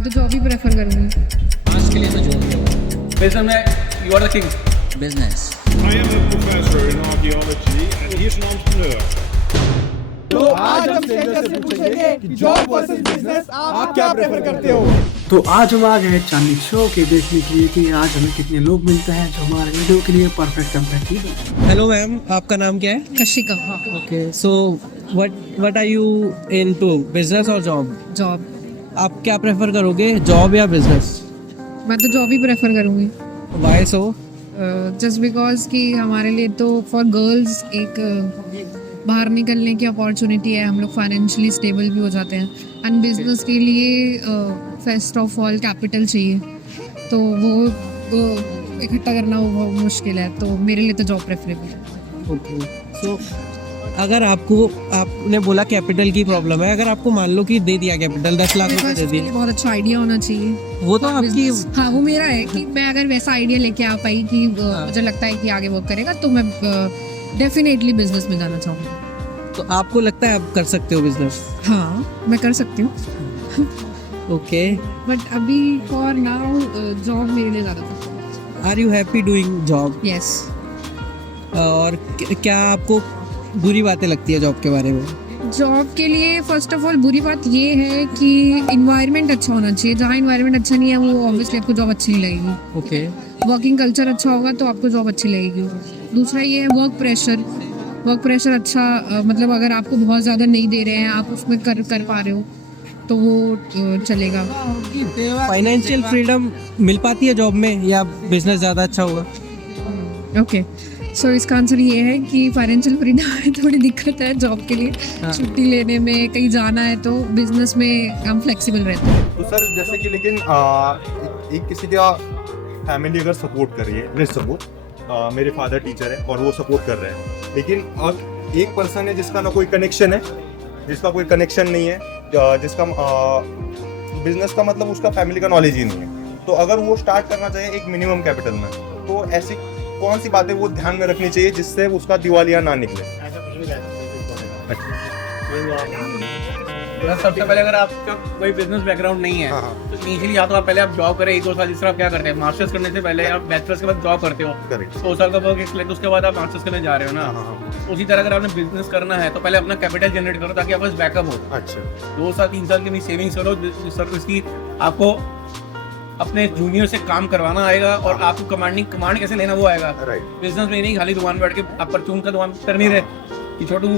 मैं तो जॉब ही प्रेफर करूँगी। आज के लिए तो जॉब। बिजनेस में you are the king. Business. I am a professor in archaeology and he is an entrepreneur. तो आज हम सेंटर से पूछेंगे कि जॉब वर्सेस बिजनेस आप क्या प्रेफर करते हो। तो आज हम आ गए चांदनी चौक के देखने के लिए कि आज हमें कितने लोग मिलते हैं जो हमारे वीडियो के लिए परफेक्ट कंपेटिव है। हेलो मैम, आपका नाम क्या है? Kashika. Okay, so what are you into, business और जॉब? जॉब। आप क्या प्रेफर करोगे, जॉब या बिजनेस? मैं तो जॉब ही प्रेफर करूँगी। Why so? जस्ट बिकॉज कि हमारे लिए तो फॉर गर्ल्स एक बाहर निकलने की अपॉर्चुनिटी है, हम लोग फाइनेंशियली स्टेबल भी हो जाते हैं। एंड बिजनेस के लिए फर्स्ट ऑफ ऑल कैपिटल चाहिए, तो वो इकट्ठा करना वो बहुत मुश्किल है, तो मेरे लिए तो जॉब प्रेफरेबल है। ओके, सो अगर आपने बोला कैपिटल की प्रॉब्लम है, अगर आपको मान लो कि दे दिया कैपिटल 10 लाख रुपए दे दिए, बहुत अच्छा आइडिया होना चाहिए। वो तो आपकी, हाँ वो मेरा है कि मैं अगर वैसा आइडिया लेके आ पाई कि मुझे लगता है कि आगे वर्क करेगा, तो मैं डेफिनेटली बिजनेस में जाना चाहूँगी। तो आपको लगता है आप कर सकते हो बिजनेस? हाँ मैं कर सकती हूँ। ओके, बट अभी फॉर नाउ जॉब मेरे लिए ज़्यादा पसंद are you happy doing job? है। यस। और क्या आपको बुरी बातें लगती है जॉब के बारे में? जॉब के लिए फर्स्ट ऑफ ऑल बुरी बात ये है कि इन्वायरमेंट अच्छा होना चाहिए। जहाँ इन्वायरमेंट अच्छा नहीं है वो ऑब्वियसली आपको जॉब अच्छी नहीं लगेगी। ओके, वर्किंग कल्चर अच्छा होगा तो आपको जॉब अच्छी लगेगी। दूसरा ये है वर्क प्रेशर अच्छा, मतलब अगर आपको बहुत ज़्यादा नहीं दे रहे हैं, आप उसमें कर पा रहे हो तो वो चलेगा। फाइनेंशियल फ्रीडम मिल पाती है जॉब में या बिजनेस ज़्यादा अच्छा होगा? ओके, सो इसका आंसर ये है कि फाइनेंशियल फ्रीडम में थोड़ी दिक्कत है जॉब के लिए। हाँ। छुट्टी लेने में, कहीं जाना है, तो बिजनेस में हम फ्लेक्सिबल रहते हैं। तो सर जैसे कि लेकिन एक किसी का फैमिली अगर सपोर्ट कर रही है, लेट्स सपोज मेरे फादर टीचर है और वो सपोर्ट कर रहे हैं, लेकिन अब एक पर्सन है जिसका ना कोई कनेक्शन है, जिसका कोई कनेक्शन नहीं है, जिसका बिजनेस का मतलब उसका फैमिली का नॉलेज ही नहीं है, तो अगर वो स्टार्ट करना चाहिए एक मिनिमम कैपिटल में, तो ऐसी कौन सी बातें वो ध्यान में रखनी चाहिए जिससे उसका दिवालिया ना निकले? सबसे पहले अगर आपका कोई बिजनेस बैकग्राउंड नहीं है, हाँ। तो इनिशियली या तो आप पहले आप जॉब करें 1-2 साल, जिस तरह आप क्या करते हैं मास्टर्स करने से पहले आप बैचलर्स के बाद जॉब करते हो, करेक्ट। 2 साल का वर्क एक्सपीरियंस, उसके बाद आप मास्टर्स करने जा रहे हो ना। उसी तरह अगर आपने बिजनेस करना है तो पहले अपना कैपिटल जनरेट करो ताकि आपके पास बैकअप हो। अच्छा, 2 साल 3 साल की सेविंग्स करो, जिसकी आपको अपने जूनियर से काम करवाना आएगा और आपको कमांड कैसे लेना वो आएगा। राइट। बिजनेस में नहीं खाली दुकान बैठ के आप परचून का दुकान कर नहीं रहे कि छोटू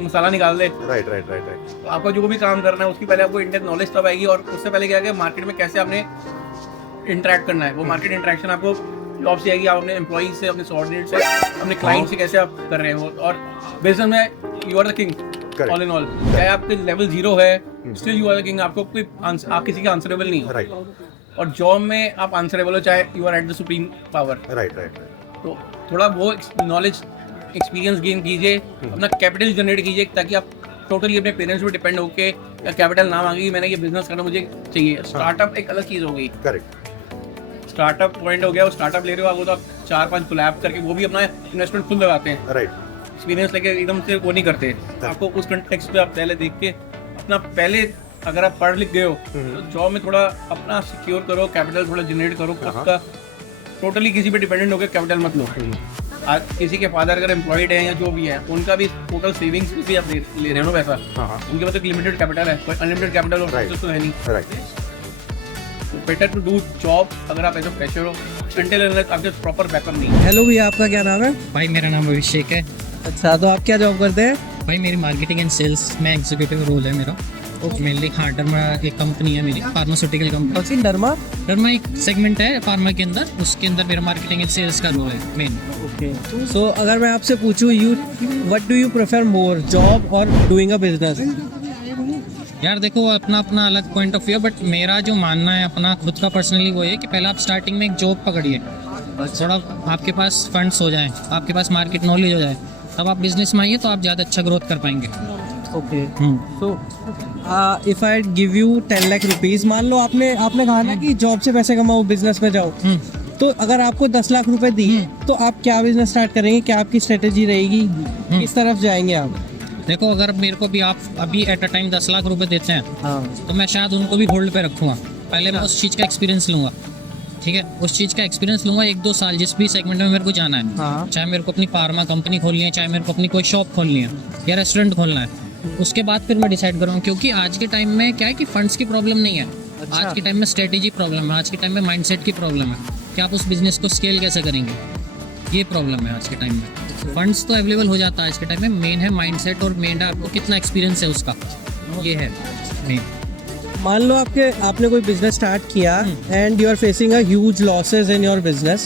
मसाला निकाल दे। राइट। तो आपको जो भी काम करना है उसकी पहले आपको इंटेंस नॉलेज तब आएगी, और उससे पहले क्या है मार्केट में कैसे आपने इंटरेक्ट करना है, वो मार्केट इंटरेक्शन आपको जॉब से आएगी। आप अपने एम्प्लॉई से, अपने सबऑर्डिनेट से, अपने क्लाइंट से कैसे आप कर रहे हैं वो। और बिजनेस में you are the king all in all. चाहे आपके लेवल 0 है, still you are the king. आपको कोई आप किसी के आंसरेबल नहीं हो। राइट। और जॉब में आप आंसरेबल हो, चाहे you are at the supreme power. Right. तो थोड़ा वो नॉलेज एक्सपीरियंस गेन कीजिए, अपना कैपिटल जनरेट कीजिए, ताकि आप टोटली अपने पेरेंट्स पे डिपेंड होके कैपिटल ना मांगी मैंने ये बिजनेस करना मुझे चाहिए। स्टार्टअप एक अलग चीज़ हो गई। करेक्ट। स्टार्टअप पॉइंट हो गया, वो स्टार्टअप ले रहे हो आप, वो तो आप 4-5 कोलैब करके वो भी अपना इन्वेस्टमेंट खुद लगाते हैं। राइट। एक्सपीरियंस लेके एकदम से वो नहीं करते। आपको उस कंटेक्स्ट पे आप पहले देख के अपना, पहले अगर आप पढ़ लिख गए हो तो जॉब में थोड़ा अपना सिक्योर करो, कैपिटल थोड़ा जनरेट करो खुद का। टोटली किसी पे डिपेंडेंट होकर कैपिटल मत लो। आज किसी के फादर अगर एम्प्लॉयड है या जो भी है, उनका भी टोटल सेविंग्स भी आप ले रहे हो पैसा। उनके पास एक लिमिटेड कैपिटल है, कोई अनलिमिटेड कैपिटल और तो है नहीं। बेटर टू डू जॉब अगर आप ऐसे फ्रेशर हो, अनटिल अनलेस आपके प्रॉपर बैकअप नहीं है। हेलो भैया, आपका क्या नाम है? भाई मेरा नाम अभिषेक है। अच्छा, तो आप क्या जॉब करते हैं? भाई मेरी मार्केटिंग एंड सेल्स में एग्जीक्यूटिव रोल है मेरा। मेनली हाँ, डर्मा एक कंपनी है मेरी, फार्मास्यूटिकल कंपनी। कौन सी? डर्मा एक सेगमेंट है फार्मा के अंदर, उसके अंदर मेरा मार्केटिंग एंड सेल्स का रोल है मेन। ओके, सो अगर मैं आपसे पूछूं, what do you prefer more, job और डूइंग अ बिजनेस? यार देखो, अपना अपना अलग पॉइंट ऑफ व्यू, बट मेरा जो मानना है अपना खुद का पर्सनली वो है कि पहले आप स्टार्टिंग में एक जॉब पकड़िए, थोड़ा आपके पास फंड्स हो जाएं, आपके पास मार्केट नॉलेज हो जाए, तब आप बिजनेस में आइए तो आप ज़्यादा अच्छा ग्रोथ कर पाएंगे। Okay, so if I give you 10 lakh rupees, मान लो आपने कहा ना कि जॉब से पैसे कमाओ, बिजनेस में जाओ, तो अगर आपको 10 लाख रुपए दिए तो आप क्या बिजनेस स्टार्ट करेंगे? क्या आपकी स्ट्रेटेजी रहेगी? किस तरफ जाएंगे आप? देखो, अगर मेरे को भी आप अभी एट अ टाइम 10 लाख रुपए देते हैं, हाँ, तो मैं शायद उनको भी होल्ड पे रखूंगा, पहले मैं उस चीज़ का एक्सपीरियंस लूँगा, ठीक है, उस चीज़ का एक्सपीरियंस लूँगा 1-2 साल, जिस भी सेगमेंट में मेरे को जाना है। हाँ। चाहे मेरे को अपनी फार्मा कंपनी खोलनी है, चाहे मेरे को अपनी कोई शॉप खोलनी है या रेस्टोरेंट खोलना है, उसके बाद फिर मैं डिसाइड करूँगा। क्योंकि आज के टाइम में क्या है कि फंड्स की प्रॉब्लम नहीं है, आज के टाइम में स्ट्रेटेजी प्रॉब्लम है, आज के टाइम में माइंडसेट की प्रॉब्लम है कि आप उस बिजनेस को स्केल कैसे करेंगे, ये प्रॉब्लम है आज के टाइम में। फंड्स तो अवेलेबल हो जाता है आज के टाइम में, मेन है माइंडसेट और मेन है आपको कितना एक्सपीरियंस है उसका, ये है मेन। मान लो आपने कोई बिजनेस स्टार्ट किया and you are facing a huge losses in your business,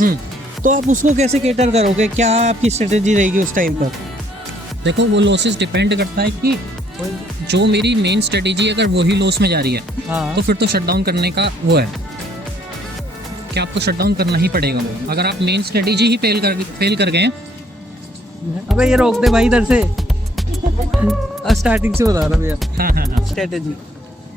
तो आप उसको कैसे केटर करोगे, क्या आपकी स्ट्रेटेजी रहेगी उस टाइम पर? देखो वो लॉसेस डिपेंड करता है कि जो मेरी मेन स्ट्रेटेजी अगर वही लॉस में जा रही है, हाँ। तो फिर तो शटडाउन करने का वो है कि आपको शटडाउन करना ही पड़ेगा। वो अगर आप मेन स्ट्रेटेजी ही फेल कर गए, अबे ये रोक दे भाई इधर से, स्टार्टिंग से बता रहा भैया। हाँ, स्ट्रेटेजी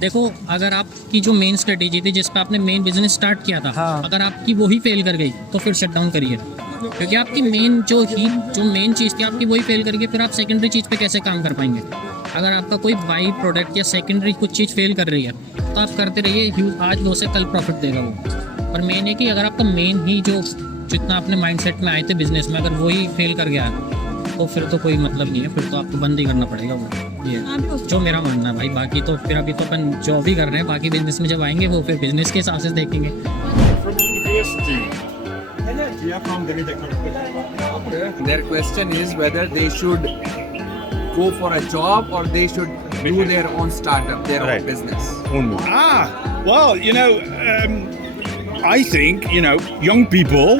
देखो अगर आपकी जो मेन स्ट्रेटेजी थी जिस पे आपने मेन बिजनेस स्टार्ट किया था, हाँ। अगर आपकी वही फेल कर गई तो फिर शट डाउन करिए, क्योंकि आपकी मेन जो मेन चीज़ थी आपकी वही फेल करके फिर आप सेकेंडरी चीज़ पे कैसे काम कर पाएंगे। अगर आपका कोई बाई प्रोडक्ट या सेकेंडरी कुछ चीज़ फेल कर रही है तो आप करते रहिए, आज लो से कल प्रॉफिट देगा वो। पर मेन है कि अगर आपका मेन ही जो जितना अपने माइंडसेट में आए थे बिजनेस में, अगर वही फेल कर गया तो फिर तो कोई मतलब नहीं है, फिर तो आपको बंद ही करना पड़ेगा वो। ये जो मेरा मानना है भाई, बाकी तो फिर अभी तो अपन जॉब ही कर रहे हैं, बाकी बिजनेस में जब आएंगे वो फिर बिजनेस के हिसाब से देखेंगे। From university. Yeah, from the technology. Their question is whether they should go for a job or they should do their own startup, their Right. own business. Well, I think, young people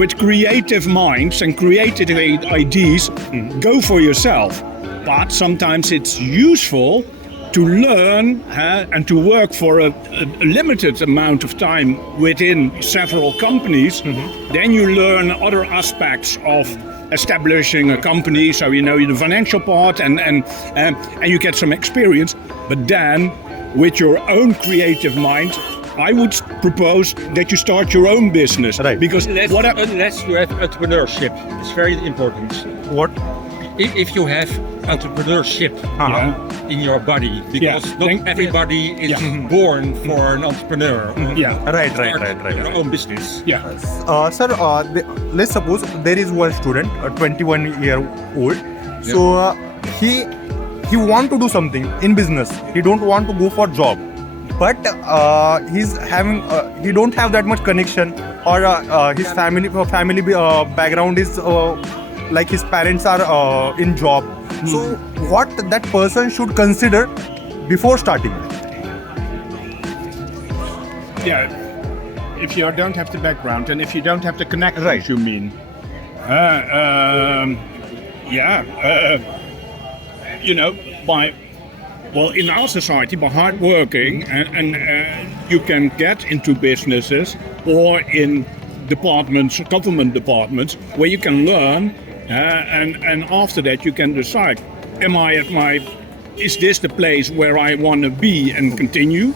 with creative minds and creative ideas, go for yourself. But sometimes it's useful to learn and to work for a limited amount of time within several companies. Then you learn other aspects of establishing a company, so you know the financial part and you get some experience. But then with your own creative mind, I would propose that you start your own business. Right. Because Unless you have entrepreneurship, it's very important. What? If you have entrepreneurship in your body, because not everybody is born for an entrepreneur. Right. Your own business. Sir, let's suppose there is one student, a 21-year-old. So he want to do something in business. He don't want to go for job, but he don't have that much connection, or his family background is like his parents are in job. So what that person should consider before starting? If you don't have the background and if you don't have the connections, Right. you mean? In our society, by hard working, and you can get into businesses or in departments, government departments, where you can learn, and after that you can decide: is this the place where I want to be and continue,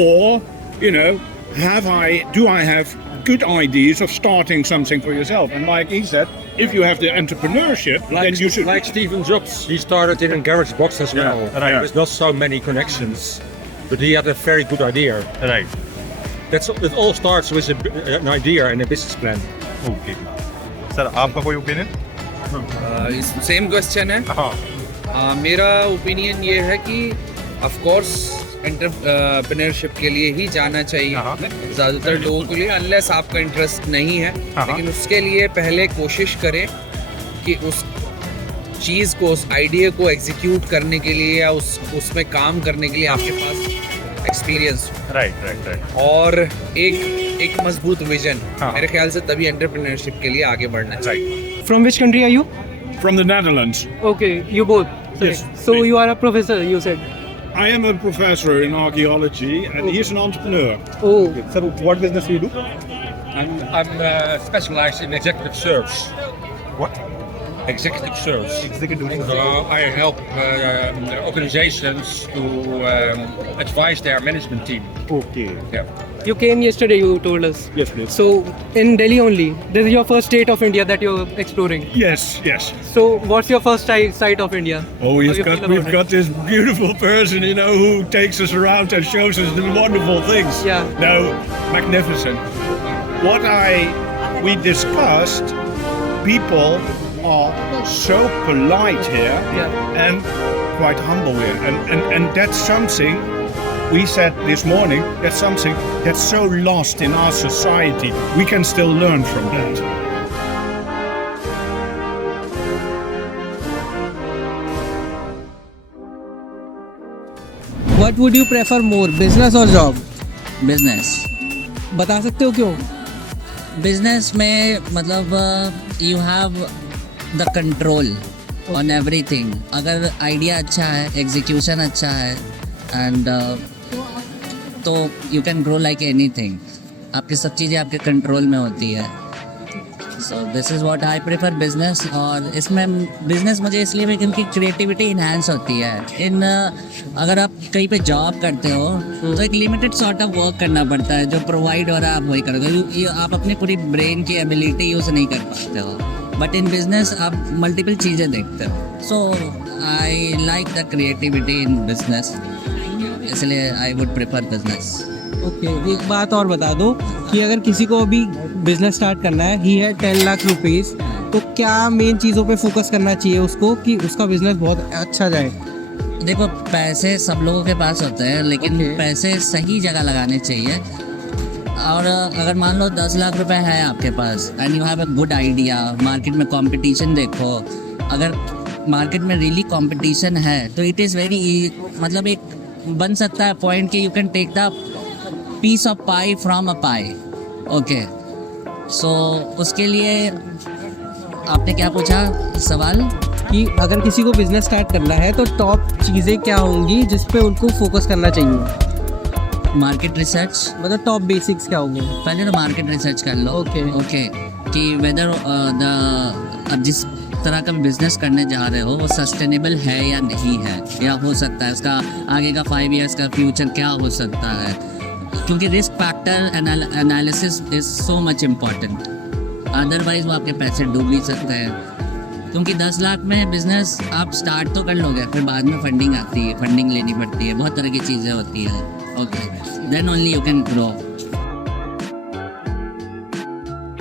or do I have good ideas of starting something for yourself? And like he said, if you have the entrepreneurship, then you should. Like Stephen Jobs, he started in a garage box as well. right. With not so many connections, but he had a very good idea. Right. It all starts with an idea and a business plan. Okay. Sir, आपका कोई opinion? Same question है। मेरा opinion ये है कि of course entrepreneurship के लिए ही जाना चाहिए ज़्यादातर लोगों के लिए, अनलेस आपका इंटरेस्ट नहीं है। लेकिन उसके लिए पहले कोशिश करें कि उस चीज़ को, उस आइडिया को एग्जीक्यूट करने के लिए या उसमें काम करने के लिए आपके पास एक्सपीरियंस Right. और एक मजबूत विजन, मेरे ख्याल से तभी एंटरप्रेन्योरशिप के लिए आगे बढ़ना चाहिए। From which country are you? From the Netherlands. Okay, you both. Yes. So you are a professor, you said. I am a professor in archaeology, and he is an entrepreneur. Oh, Sir, what business you do? I'm specialized in executive search. What? executive search. Executive. So I help organizations to advise their management team. Okay. Yeah. You came yesterday, you told us. Yes, please. So in Delhi only, this is your first state of India that you're exploring. Yes, yes. So what's your first sight of India? Oh, How you feel about we've it? got this beautiful person, you know, who takes us around and shows us the wonderful things. Yeah. No, magnificent. We discussed, people are so polite here and quite humble here. And that's something we said this morning, that's something that's so lost in our society. We can still learn from that. What would you prefer more, business or job? Business बता सकते हो क्यों? Business में मतलब you have the control on everything. अगर idea अच्छा है, execution अच्छा है एंड तो you can grow like anything. आपकी सब चीज़ें आपके कंट्रोल में होती है. So this is what I prefer business. और इसमें बिजनेस मुझे इसलिए भी क्योंकि क्रिएटिविटी इन्हांस होती है. अगर आप कहीं पे जॉब करते हो तो एक लिमिटेड सॉर्ट ऑफ वर्क करना पड़ता है. जो प्रोवाइड हो रहा है आप वही करोगे. आप अपनी पूरी ब्रेन की एबिलिटी यूज़ नहीं कर पाते हो. बट इन बिजनेस आप मल्टीपल चीज़ें देखते हो. So I like the creativity in business, इसलिए I would prefer business. Okay, एक बात और बता दो कि अगर किसी को अभी बिजनेस स्टार्ट करना है, ही है 10 लाख रुपीज़, तो क्या मेन चीज़ों पे फोकस करना चाहिए उसको कि उसका बिजनेस बहुत अच्छा जाए? देखो, पैसे सब लोगों के पास होते हैं, लेकिन पैसे सही जगह लगाने चाहिए. और अगर मान लो 10 लाख रुपए है आपके पास and you have a good idea, market में कंपटीशन देखो. अगर मार्केट में रियली कंपटीशन है तो इट इज़ वेरी, मतलब एक बन सकता है पॉइंट कि you can take the piece of pie from a pie. Okay, so उसके लिए आपने क्या पूछा सवाल? कि अगर किसी को बिजनेस स्टार्ट करना है तो टॉप चीज़ें क्या होंगी जिस पे उनको फोकस करना चाहिए? Market research. मतलब टॉप बेसिक्स क्या होंगे? पहले तो मार्केट रिसर्च कर लो. ओके कि वेदर अब जिस तरह का बिजनेस करने जा रहे हो वो सस्टेनेबल है या नहीं है, या हो सकता है उसका आगे का 5 इयर्स का फ्यूचर क्या हो सकता है. क्योंकि risk factor analysis is so much important. Otherwise वो आपके पैसे डूब भी सकते हैं. क्योंकि 10 लाख में बिजनेस आप स्टार्ट तो कर लोगे, फिर बाद में फंडिंग आती है, फंडिंग लेनी पड़ती है, बहुत तरह की चीज़ें होती हैं. Okay, then only you can grow.